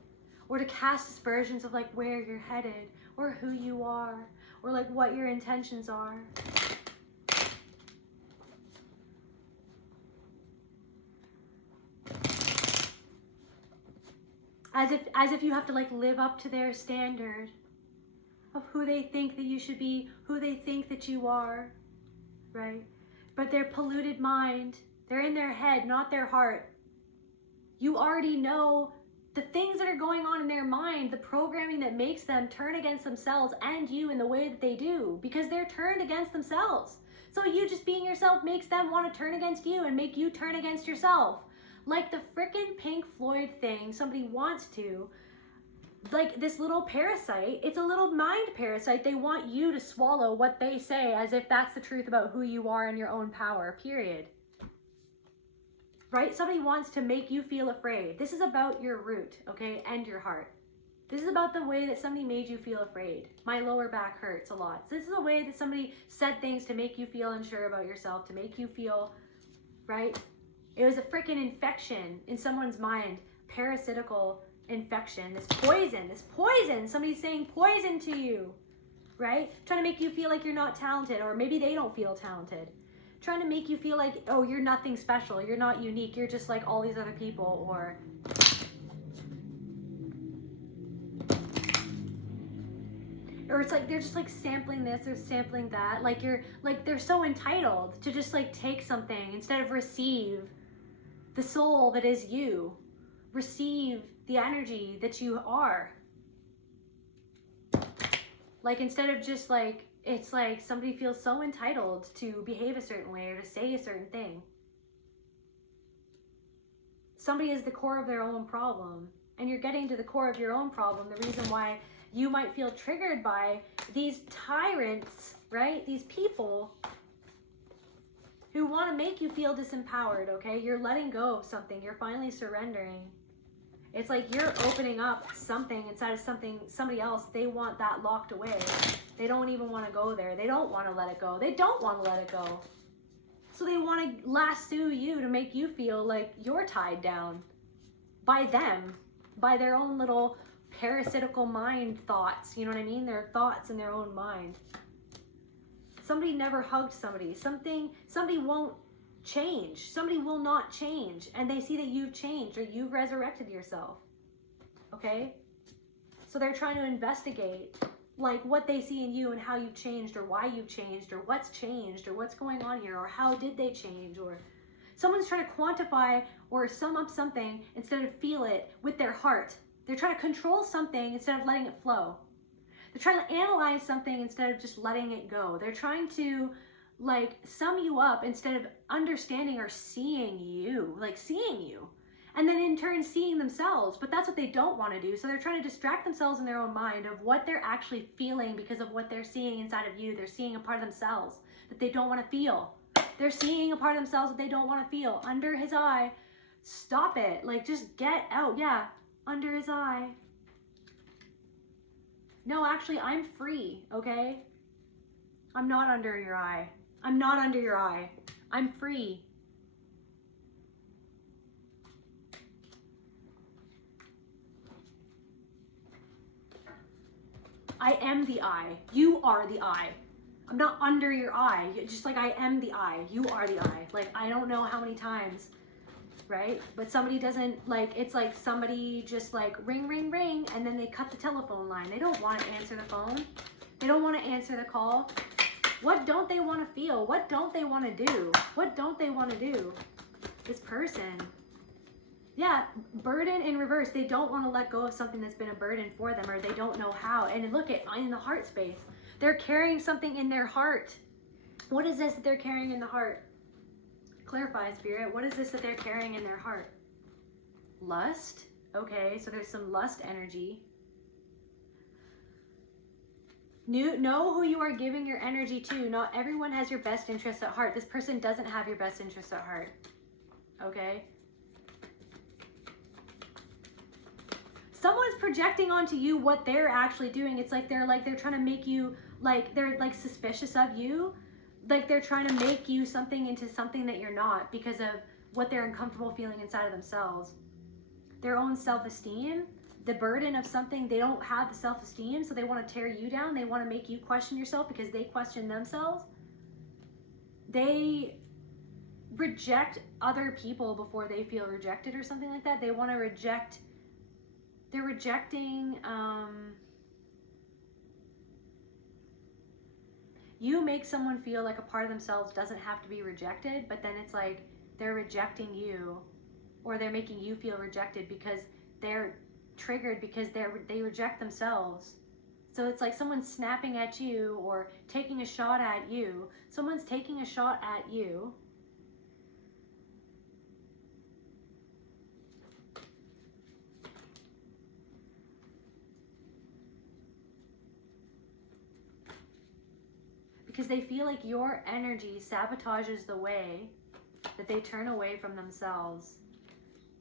or to cast aspersions of like where you're headed, or who you are, or like what your intentions are. As if you have to like live up to their standard of who they think that you should be, who they think that you are, right? But their polluted mind, they're in their head, not their heart. You already know the things that are going on in their mind, the programming that makes them turn against themselves and you in the way that they do, because they're turned against themselves. So you just being yourself makes them want to turn against you and make you turn against yourself. Like the frickin' Pink Floyd thing, somebody wants to, like this little parasite, it's a little mind parasite. They want you to swallow what they say as if that's the truth about who you are and your own power, period. Right? Somebody wants to make you feel afraid. This is about your root, okay, and your heart. This is about the way that somebody made you feel afraid. My lower back hurts a lot. So this is a way that somebody said things to make you feel unsure about yourself, to make you feel, right? It was a freaking infection in someone's mind, parasitical infection, this poison, somebody's saying poison to you, right? Trying to make you feel like you're not talented, or maybe they don't feel talented. Trying to make you feel like, oh, you're nothing special, you're not unique, you're just like all these other people, or it's like they're just like sampling this or sampling that, like you're like they're so entitled to just like take something instead of receive the soul that is you, receive the energy that you are. Like instead of just like, it's like somebody feels so entitled to behave a certain way or to say a certain thing. Somebody is the core of their own problem, and you're getting to the core of your own problem, the reason why you might feel triggered by these tyrants, right? These people who want to make you feel disempowered, okay? You're letting go of something. You're finally surrendering. It's like you're opening up something inside of somebody else. They want that locked away. They don't even want to go there. They don't want to let it go. They don't want to let it go. So they want to lasso you to make you feel like you're tied down by them, by their own little parasitical mind thoughts. You know what I mean? Their thoughts in their own mind. Somebody never hugged somebody. Somebody won't change. Somebody will not change. And they see that you've changed or you've resurrected yourself. Okay? So they're trying to investigate like what they see in you and how you've changed, or why you've changed, or what's changed, or what's going on here, or how did they change, or someone's trying to quantify or sum up something instead of feel it with their heart. They're trying to control something instead of letting it flow. They're trying to analyze something instead of just letting it go. They're trying to like sum you up instead of understanding or seeing you, like seeing you. And then in turn seeing themselves, but that's what they don't want to do. So they're trying to distract themselves in their own mind of what they're actually feeling because of what they're seeing inside of you. They're seeing a part of themselves that they don't want to feel. They're seeing a part of themselves that they don't want to feel. Under his eye, stop it. Like just get out. Yeah, under his eye. No, actually, I'm free, okay? I'm not under your eye. I'm not under your eye. I'm free. I am the eye. You are the eye. I'm not under your eye. Just like I am the eye. You are the eye. Like, I don't know how many times, right? But somebody doesn't, like, it's like somebody just like ring, ring, ring, and then they cut the telephone line. They don't want to answer the phone. They don't want to answer the call. What don't they want to feel? What don't they want to do? What don't they want to do? This person. Yeah, burden in reverse. They don't want to let go of something that's been a burden for them, or they don't know how. And look at in the heart space. They're carrying something in their heart. What is this that they're carrying in the heart? Clarify, Spirit. What is this that they're carrying in their heart? Lust. Okay, so there's some lust energy. Know who you are giving your energy to. Not everyone has your best interests at heart. This person doesn't have your best interests at heart. Okay? Someone's projecting onto you what they're actually doing. It's like they're trying to make you, like, they're like suspicious of you. Like they're trying to make you something into something that you're not because of what they're uncomfortable feeling inside of themselves. Their own self-esteem, the burden of something, they don't have the self-esteem, so they want to tear you down. They want to make you question yourself because they question themselves. They reject other people before they feel rejected or something like that. They want to reject, they're rejecting, you make someone feel like a part of themselves doesn't have to be rejected, but then it's like they're rejecting you, or they're making you feel rejected because they're triggered because they reject themselves. So it's like someone's snapping at you or taking a shot at you. Someone's taking a shot at you. Because they feel like your energy sabotages the way that they turn away from themselves.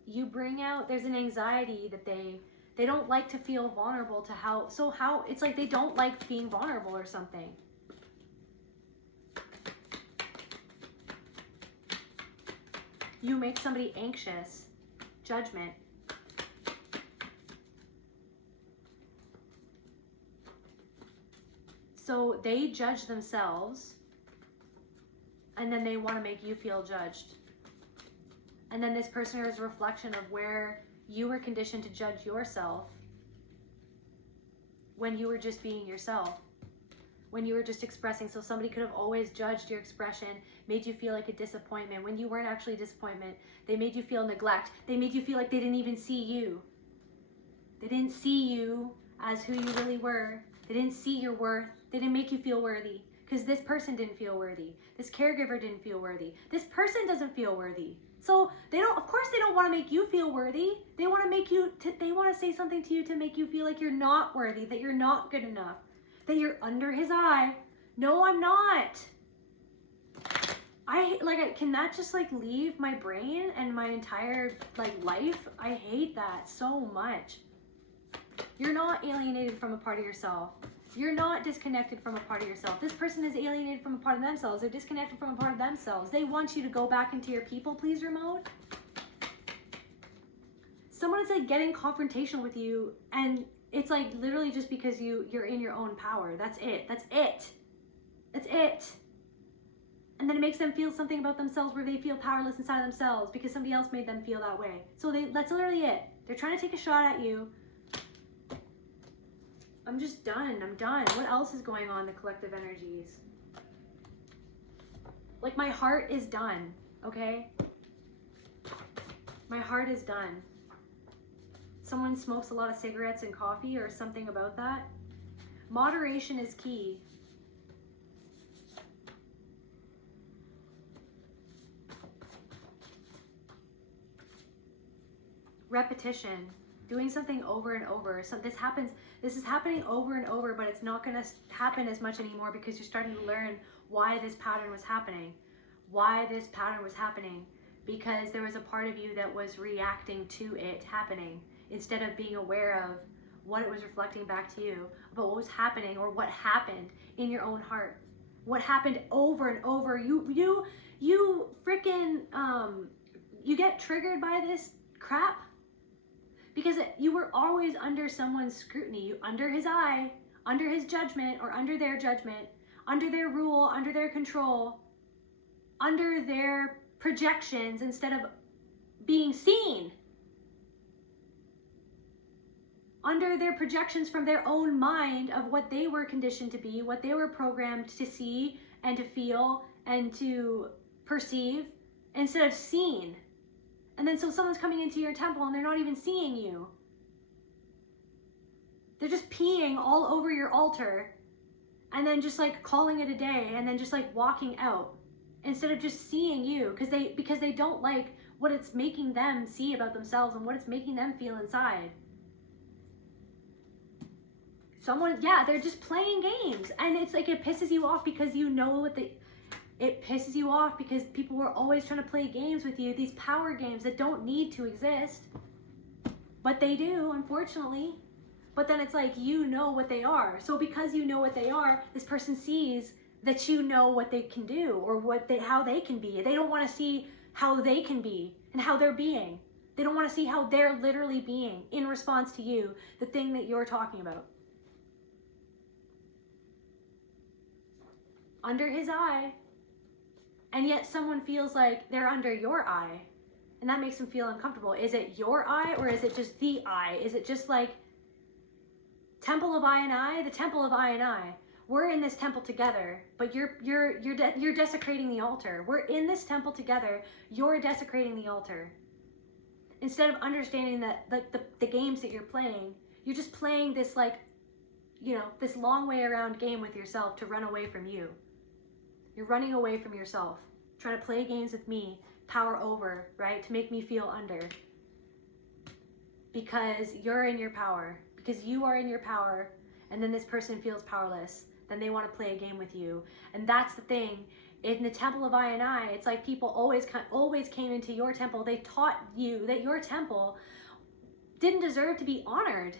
You bring out, there's an anxiety that they don't like to feel vulnerable to how it's like they don't like being vulnerable or something. You make somebody anxious. Judgment. So they judge themselves, and then they want to make you feel judged. And then this person is a reflection of where you were conditioned to judge yourself when you were just being yourself, when you were just expressing. So somebody could have always judged your expression, made you feel like a disappointment when you weren't actually a disappointment. They made you feel neglect. They made you feel like they didn't even see you. They didn't see you as who you really were. They didn't see your worth. They didn't make you feel worthy because this person didn't feel worthy. This caregiver didn't feel worthy. This person doesn't feel worthy. So they don't, of course they don't want to make you feel worthy. They want to make you, they want to say something to you to make you feel like you're not worthy, that you're not good enough, that you're under his eye. No, I'm not. Can that just like leave my brain and my entire like life? I hate that so much. You're not alienated from a part of yourself. You're not disconnected from a part of yourself. This person is alienated from a part of themselves. They're disconnected from a part of themselves. They want you to go back into your people please mode. Someone is like getting confrontational with you, and it's like literally just because you're in your own power. That's it. That's it. That's it. And then it makes them feel something about themselves where they feel powerless inside of themselves because somebody else made them feel that way. So that's literally it. They're trying to take a shot at you. I'm just done. I'm done. What else is going on in the collective energies? Like my heart is done, okay? My heart is done. Someone smokes a lot of cigarettes and coffee or something about that. Moderation is key. Repetition. Doing something over and over. So this is happening over and over, but it's not going to happen as much anymore because you're starting to learn why this pattern was happening. Why this pattern was happening. Because there was a part of you that was reacting to it happening instead of being aware of what it was reflecting back to you about what was happening or what happened in your own heart. What happened over and over. You freaking, you get triggered by this crap because you were always under someone's scrutiny, under his eye, under his judgment or under their judgment, under their rule, under their control, under their projections instead of being seen. under their projections from their own mind of what they were conditioned to be, what they were programmed to see and to feel and to perceive, instead of seen. And then so someone's coming into your temple and they're not even seeing you. They're just peeing all over your altar and then just like calling it a day and then just like walking out instead of just seeing you because they don't like what it's making them see about themselves and what it's making them feel inside. They're just playing games, and it's like it pisses you off because you know it pisses you off because people were always trying to play games with you, these power games that don't need to exist, but they do, unfortunately. But then it's like, you know what they are. So because you know what they are, this person sees that you know what they can do or how they can be. They don't want to see how they can be and how they're being. They don't want to see how they're literally being in response to you, the thing that you're talking about. Under his eye, and yet someone feels like they're under your eye, and that makes them feel uncomfortable. Is it your eye, or is it just the eye? Is it just like temple of I and I? The temple of I and I. We're in this temple together, but you're desecrating the altar. We're in this temple together. You're desecrating the altar. Instead of understanding that the games that you're playing, you're just playing this this long way around game with yourself to run away from you. You're running away from yourself, trying to play games with me, power over, right? To make me feel under. Because you're in your power. Because you are in your power, and then this person feels powerless. Then they want to play a game with you. And that's the thing. In the temple of I and I, it's like people always came into your temple. They taught you that your temple didn't deserve to be honored.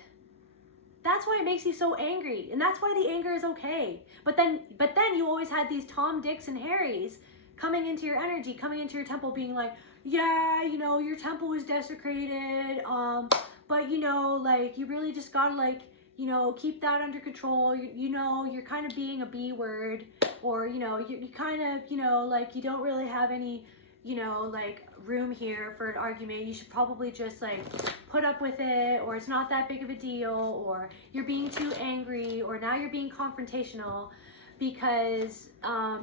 That's why it makes you so angry, and that's why the anger is okay. But then you always had these Tom, Dicks, and Harrys coming into your energy, coming into your temple, being like, yeah, your temple was desecrated, but you really just gotta keep that under control. You're kind of being a B word, or you kind of you don't really have any room here for an argument. You should probably just put up with it, or it's not that big of a deal, or you're being too angry, or now you're being confrontational because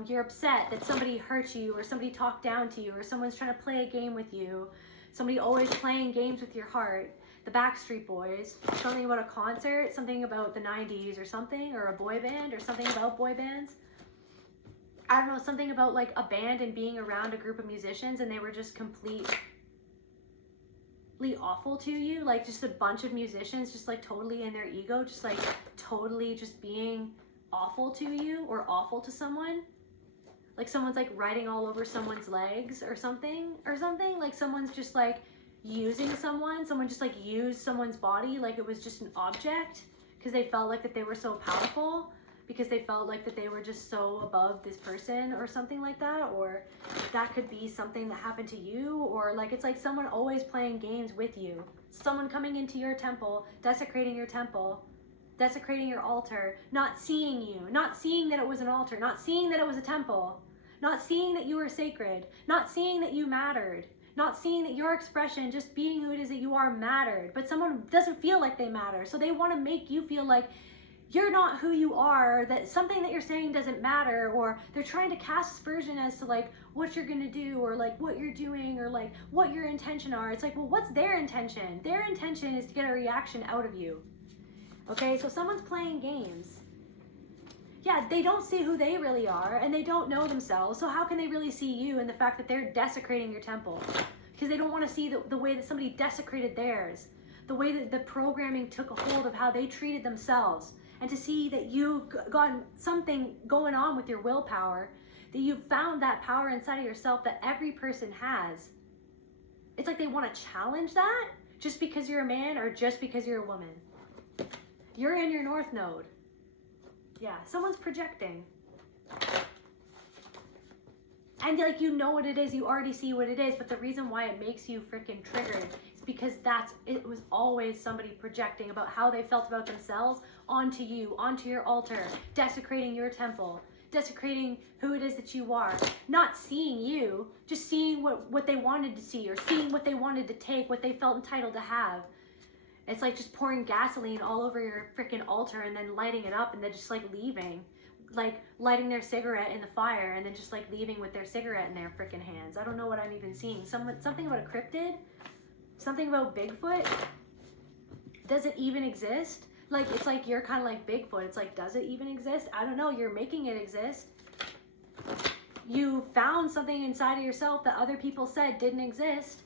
you're upset that somebody hurt you, or somebody talked down to you, or someone's trying to play a game with you, somebody always playing games with your heart. The Backstreet Boys, something about a concert, something about the 90s or something, or a boy band, or something about boy bands. I don't know, something about a band and being around a group of musicians and they were just completely awful to you, just a bunch of musicians just totally in their ego, just totally just being awful to you or awful to someone. Someone's riding all over someone's legs or something, someone's just using someone just used someone's body like it was just an object because they felt that they were so powerful, because they felt that they were just so above this person or something like that. Or that could be something that happened to you, or it's someone always playing games with you, someone coming into your temple, desecrating your temple, desecrating your altar, not seeing you, not seeing that it was an altar, not seeing that it was a temple, not seeing that you were sacred, not seeing that you mattered, not seeing that your expression, just being who it is that you are, mattered. But someone doesn't feel like they matter, so they want to make you feel like you're not who you are, that something that you're saying doesn't matter, or they're trying to cast aspersion as to what you're gonna do, or what you're doing, or what your intention are. It's well, what's their intention? Their intention is to get a reaction out of you. Okay, so someone's playing games. Yeah, they don't see who they really are, and they don't know themselves, so how can they really see you and the fact that they're desecrating your temple? Because they don't want to see the way that somebody desecrated theirs, the way that the programming took a hold of how they treated themselves, and to see that you've gotten something going on with your willpower, that you've found that power inside of yourself that every person has. It's they want to challenge that just because you're a man or just because you're a woman. You're in your North Node. Yeah, someone's projecting. And you know what it is, you already see what it is, but the reason why it makes you freaking triggered is because it was always somebody projecting about how they felt about themselves onto you, onto your altar, desecrating your temple, desecrating who it is that you are, not seeing you, just seeing what they wanted to see, or seeing what they wanted to take, what they felt entitled to have. It's like just pouring gasoline all over your freaking altar and then lighting it up and then just like leaving. Like lighting their cigarette in the fire and then just like leaving with their cigarette in their freaking hands. I don't know what I'm even seeing. Something about a cryptid? Something about Bigfoot? Does it even exist? Like, it's like you're kind of like Bigfoot. It's like, does it even exist? I don't know. You're making it exist. You found something inside of yourself that other people said didn't exist.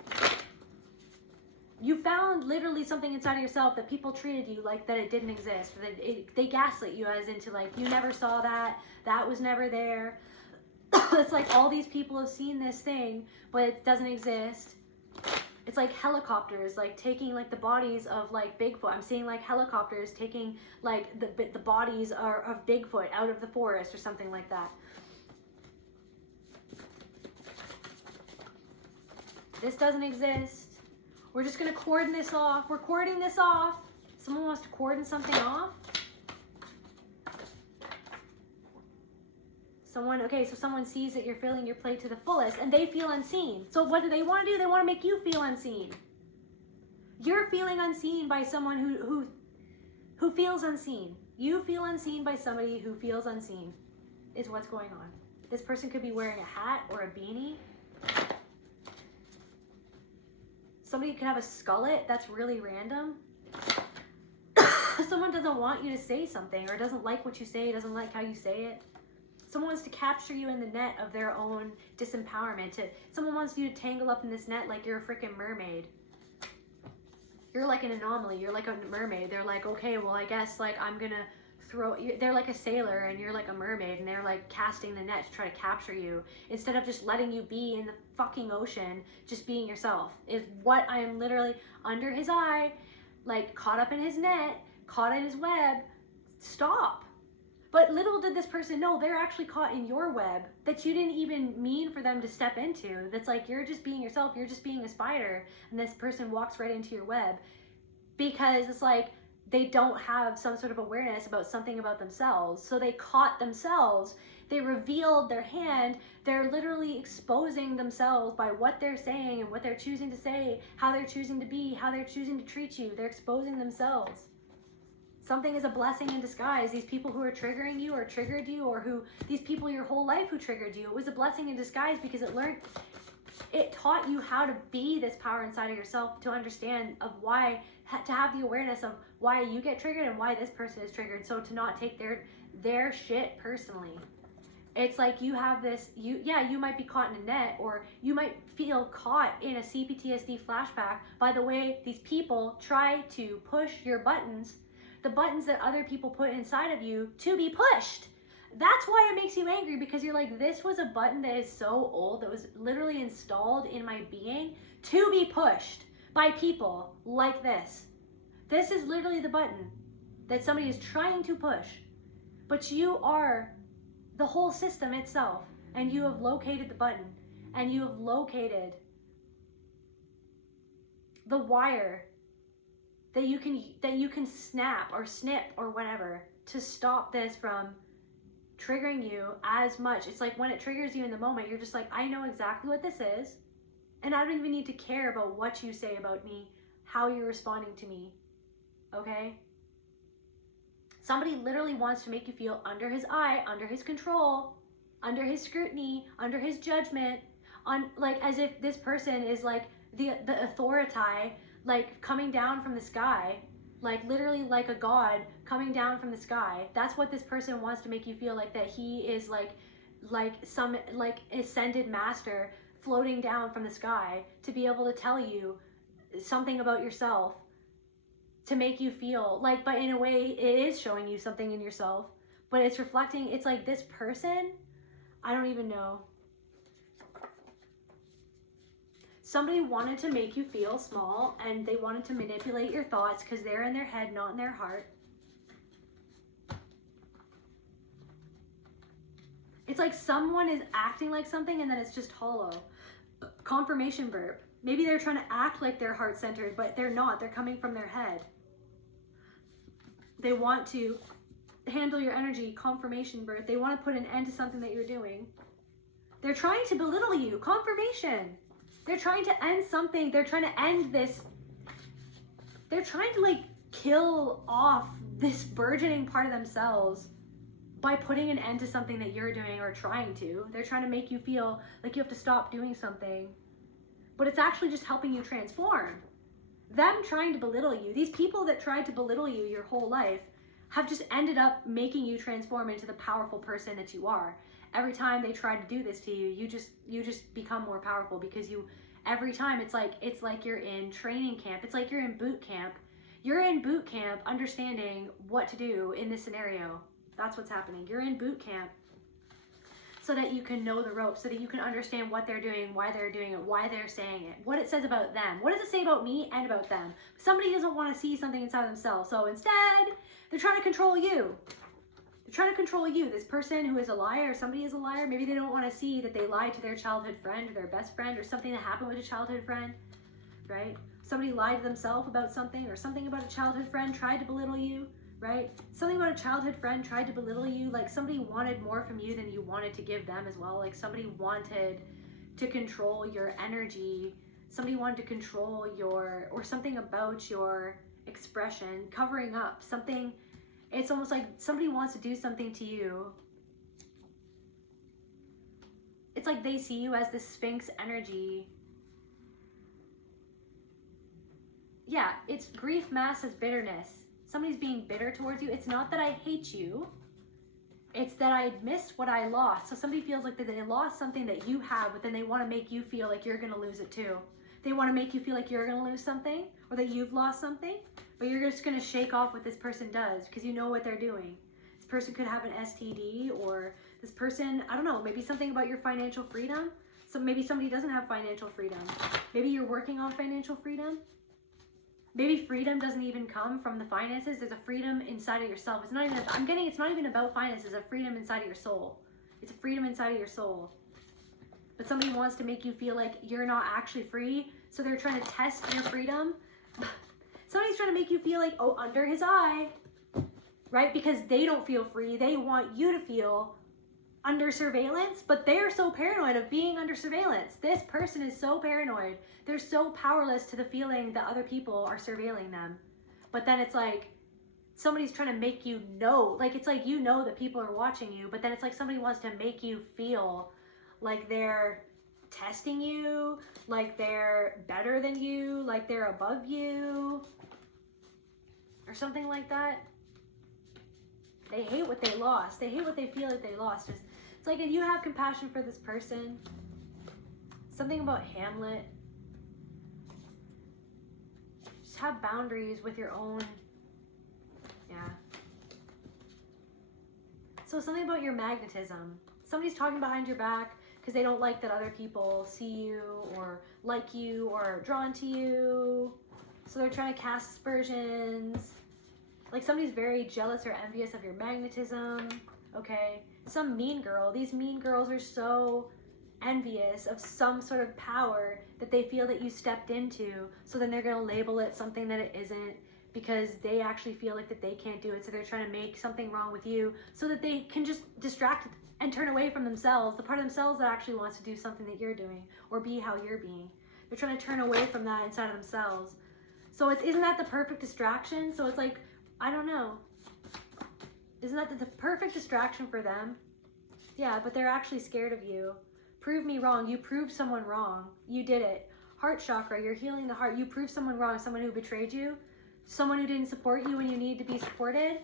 You found literally something inside of yourself that people treated you like that it didn't exist. That they gaslit you as into like, you never saw that. That was never there. It's like all these people have seen this thing, but it doesn't exist. It's like helicopters, like taking like the bodies of like Bigfoot. I'm seeing like helicopters taking like the bodies of Bigfoot out of the forest or something like that. This doesn't exist. We're just gonna cordon this off. We're cordoning this off. Someone wants to cordon something off. Okay, so someone sees that you're filling your plate to the fullest and they feel unseen. So what do? They want to make you feel unseen. You're feeling unseen by someone who feels unseen. You feel unseen by somebody who feels unseen is what's going on. This person could be wearing a hat or a beanie. Somebody could have a skullet. That's really random. Someone doesn't want you to say something or doesn't like what you say, doesn't like how you say it. Someone wants to capture you in the net of their own disempowerment. Someone wants you to tangle up in this net like you're a freaking mermaid. You're like an anomaly. You're like a mermaid. They're like, okay, well, I guess like I'm gonna throw you. They're like a sailor and you're like a mermaid and they're like casting the net to try to capture you instead of just letting you be in the fucking ocean, just being yourself is what I am literally under his eye, like caught up in his net, caught in his web. Stop. But little did this person know they're actually caught in your web that you didn't even mean for them to step into. That's like, you're just being yourself. You're just being a spider. And this person walks right into your web because it's like they don't have some sort of awareness about something about themselves. So they caught themselves. They revealed their hand. They're literally exposing themselves by what they're saying and what they're choosing to say, how they're choosing to be, how they're choosing to treat you. They're exposing themselves. Something is a blessing in disguise. These people who are triggering you or triggered you, or these people your whole life who triggered you, it was a blessing in disguise because it taught you how to be this power inside of yourself, to understand to have the awareness of why you get triggered and why this person is triggered. So to not take their shit personally. It's like you have this, you might be caught in a net, or you might feel caught in a CPTSD flashback by the way these people try to push your buttons, the buttons that other people put inside of you to be pushed. That's why it makes you angry, because you're like, this was a button that is so old, that was literally installed in my being to be pushed by people like this. This is literally the button that somebody is trying to push. But you are the whole system itself, and you have located the button, and you have located the wire that you can snap or snip or whatever to stop this from triggering you as much. It's like when it triggers you in the moment, you're just like, I know exactly what this is, and I don't even need to care about what you say about me, how you're responding to me, okay? Somebody literally wants to make you feel under his eye, under his control, under his scrutiny, under his judgment, like as if this person is like the authority, like coming down from the sky, like literally like a god coming down from the sky. That's what this person wants to make you feel, like that he is like some like ascended master floating down from the sky to be able to tell you something about yourself, to make you feel like, but in a way it is showing you something in yourself, but it's reflecting. It's like this person, I don't even know. Somebody wanted to make you feel small, and they wanted to manipulate your thoughts because they're in their head, not in their heart. It's like someone is acting like something and then it's just hollow. Confirmation verb. Maybe they're trying to act like they're heart-centered, but they're not. They're coming from their head. They want to handle your energy. Confirmation verb. They want to put an end to something that you're doing. They're trying to belittle you. Confirmation. They're trying to end something. They're trying to end this they're trying to like kill off this burgeoning part of themselves by putting an end to something that you're doing or trying to. They're trying to make you feel like you have to stop doing something, but it's actually just helping you transform. Them trying to belittle you, these people that tried to belittle you your whole life, have just ended up making you transform into the powerful person that you are. Every time they try to do this to you, you just become more powerful, because every time it's like you're in training camp. It's like you're in boot camp. You're in boot camp understanding what to do in this scenario. That's what's happening. You're in boot camp so that you can know the ropes, so that you can understand what they're doing, why they're doing it, why they're saying it, what it says about them. What does it say about me and about them? Somebody doesn't want to see something inside themselves, so instead, they're trying to control you. They're trying to control you. This person who is a liar, somebody is a liar, maybe they don't want to see that they lied to their childhood friend or their best friend, or something that happened with a childhood friend, right? Somebody lied to themselves about something, or something about a childhood friend tried to belittle you, right? Something about a childhood friend tried to belittle you, like somebody wanted more from you than you wanted to give them as well. Like somebody wanted to control your energy, somebody wanted to control or something about your expression, covering up something. It's almost like somebody wants to do something to you. It's like they see you as this Sphinx energy. Yeah, it's grief masked as bitterness. Somebody's being bitter towards you. It's not that I hate you. It's that I missed what I lost. So somebody feels like that they lost something that you have, but then they want to make you feel like you're going to lose it too. They want to make you feel like you're going to lose something, or that you've lost something, but you're just going to shake off what this person does because you know what they're doing. This person could have an STD, or this person, I don't know, maybe something about your financial freedom. So maybe somebody doesn't have financial freedom. Maybe you're working on financial freedom. Maybe freedom doesn't even come from the finances. There's a freedom inside of yourself. It's not even, it's not even about finances. It's a freedom inside of your soul. It's a freedom inside of your soul. But somebody wants to make you feel like you're not actually free. So they're trying to test your freedom. Somebody's trying to make you feel like, oh, under his eye, right? Because they don't feel free. They want you to feel under surveillance, but they're so paranoid of being under surveillance. This person is so paranoid. They're so powerless to the feeling that other people are surveilling them. But then it's like somebody's trying to make you know, like it's like you know that people are watching you, but then it's like somebody wants to make you feel like they're testing you, like they're better than you, like they're above you, or something like that. They hate what they lost. They hate what they feel like they lost. It's like, if you have compassion for this person, something about Hamlet, just have boundaries with your own, yeah. So something about your magnetism. Somebody's talking behind your back because they don't like that other people see you or like you or are drawn to you. So they're trying to cast aspersions. Like somebody's very jealous or envious of your magnetism, okay? Some mean girl. These mean girls are so envious of some sort of power that they feel that you stepped into. So then they're going to label it something that it isn't, because they actually feel like that they can't do it. So they're trying to make something wrong with you so that they can just distract and turn away from themselves, the part of themselves that actually wants to do something that you're doing or be how you're being. They're trying to turn away from that inside of themselves. So isn't that the perfect distraction? So it's like, I don't know. Isn't that the perfect distraction for them? Yeah, but they're actually scared of you. Prove me wrong. You proved someone wrong. You did it. Heart chakra, you're healing the heart. You proved someone wrong, someone who betrayed you, someone who didn't support you when you need to be supported,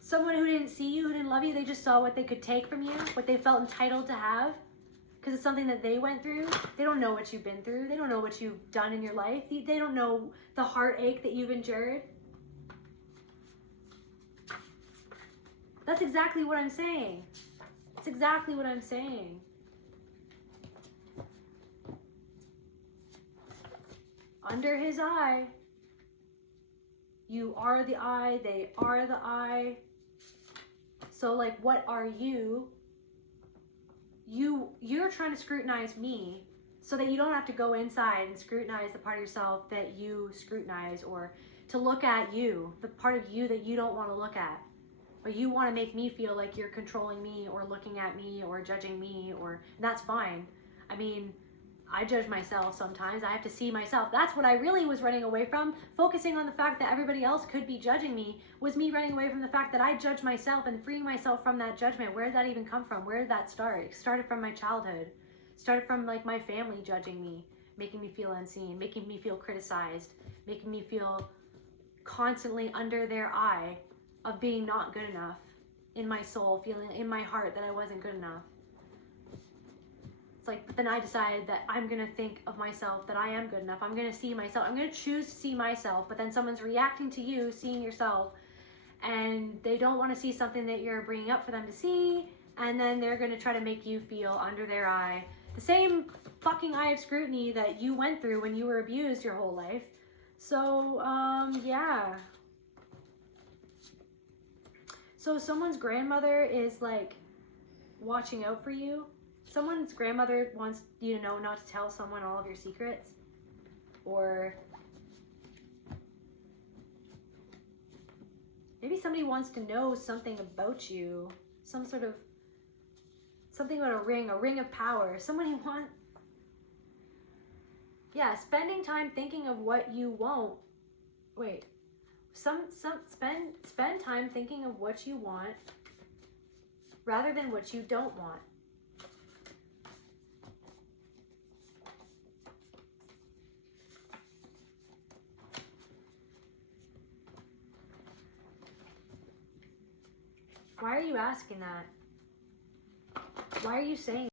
someone who didn't see you, who didn't love you. They just saw what they could take from you, what they felt entitled to have, because it's something that they went through. They don't know what you've been through. They don't know what you've done in your life. They don't know the heartache that you've endured. That's exactly what I'm saying. That's exactly what I'm saying. Under his eye. You are the eye. They are the eye. So like, what are you? You're trying to scrutinize me so that you don't have to go inside and scrutinize the part of yourself that you scrutinize, or to look at you, the part of you that you don't want to look at. But you want to make me feel like you're controlling me or looking at me or judging me, and that's fine. I mean, I judge myself sometimes. I have to see myself. That's what I really was running away from. Focusing on the fact that everybody else could be judging me was me running away from the fact that I judge myself and freeing myself from that judgment. Where did that even come from? Where did that start? It started from my childhood. It started from like my family judging me, making me feel unseen, making me feel criticized, making me feel constantly under their eye of being not good enough in my soul, feeling in my heart that I wasn't good enough. It's like, but then I decided that I'm going to think of myself that I am good enough. I'm going to see myself. I'm going to choose to see myself. But then someone's reacting to you, seeing yourself, and they don't want to see something that you're bringing up for them to see. And then they're going to try to make you feel under their eye. The same fucking eye of scrutiny that you went through when you were abused your whole life. So, yeah. So someone's grandmother is like watching out for you. Someone's grandmother wants you to know not to tell someone all of your secrets. Or maybe somebody wants to know something about you. Some sort of, something about a ring of power. Somebody want, yeah, spending time thinking of what you won't. Wait, spend time thinking of what you want rather than what you don't want. Why are you asking that? Why are you saying